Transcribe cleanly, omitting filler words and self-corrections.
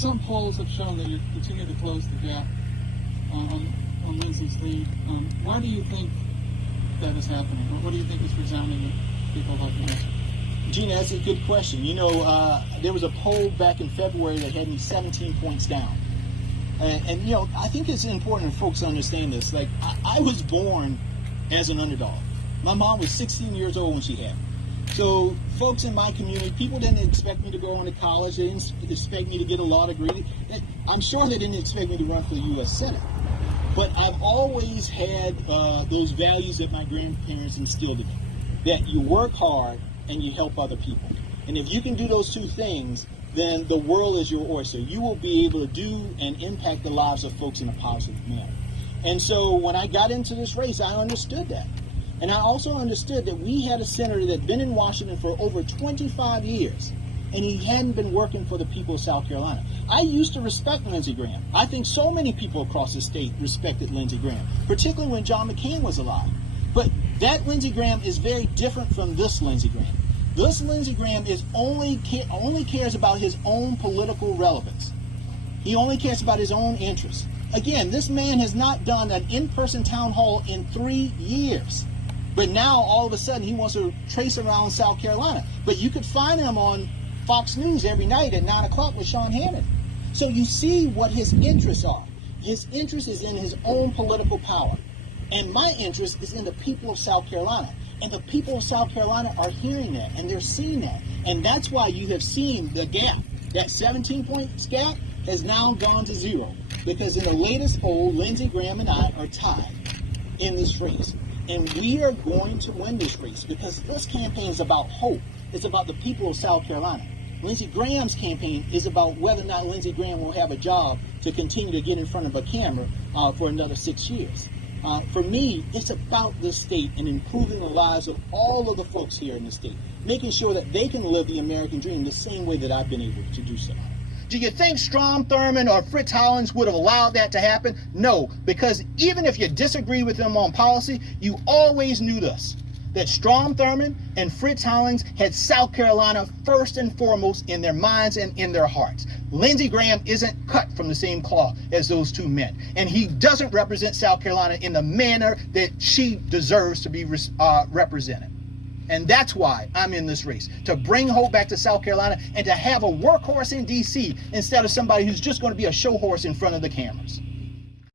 some polls have shown that you continue to close the gap on Lindsay's lead. Why do you think that is happening? What do you think is resounding with people like you? Gina, that's a good question. You know, there was a poll back in February that had me 17 points down. And you know, I think it's important for folks to understand this. Like, I was born as an underdog. My mom was 16 years old when she had me. So folks in my community, people didn't expect me to go on to college. They didn't expect me to get a law degree. I'm sure they didn't expect me to run for the U.S. Senate. But I've always had those values that my grandparents instilled in me, that you work hard and you help other people. And if you can do those two things, then the world is your oyster. You will be able to do and impact the lives of folks in a positive manner. And so when I got into this race, I understood that. And I also understood that we had a senator that had been in Washington for over 25 years, and he hadn't been working for the people of South Carolina. I used to respect Lindsey Graham. I think so many people across the state respected Lindsey Graham, particularly when John McCain was alive. But that Lindsey Graham is very different from this Lindsey Graham. This Lindsey Graham is only cares about his own political relevance. He only cares about his own interests. Again, this man has not done an in-person town hall in 3 years. But now, all of a sudden, he wants to trace around South Carolina. But you could find him on Fox News every night at 9 o'clock with Sean Hannity. So you see what his interests are. His interest is in his own political power. And my interest is in the people of South Carolina. And the people of South Carolina are hearing that, and they're seeing that. And that's why you have seen the gap. That 17-point gap has now gone to 0. Because in the latest poll, Lindsey Graham and I are tied in this race. And we are going to win this race because this campaign is about hope. It's about the people of South Carolina. Lindsey Graham's campaign is about whether or not Lindsey Graham will have a job to continue to get in front of a camera for another 6 years. For me, it's about this state and improving the lives of all of the folks here in the state, making sure that they can live the American dream the same way that I've been able to do so. Do you think Strom Thurmond or Fritz Hollins would have allowed that to happen? No, because even if you disagree with them on policy, you always knew this, that Strom Thurmond and Fritz Hollins had South Carolina first and foremost in their minds and in their hearts. Lindsey Graham isn't cut from the same cloth as those two men, and he doesn't represent South Carolina in the manner that she deserves to be represented. And that's why I'm in this race, to bring hope back to South Carolina and to have a workhorse in D.C. instead of somebody who's just going to be a show horse in front of the cameras.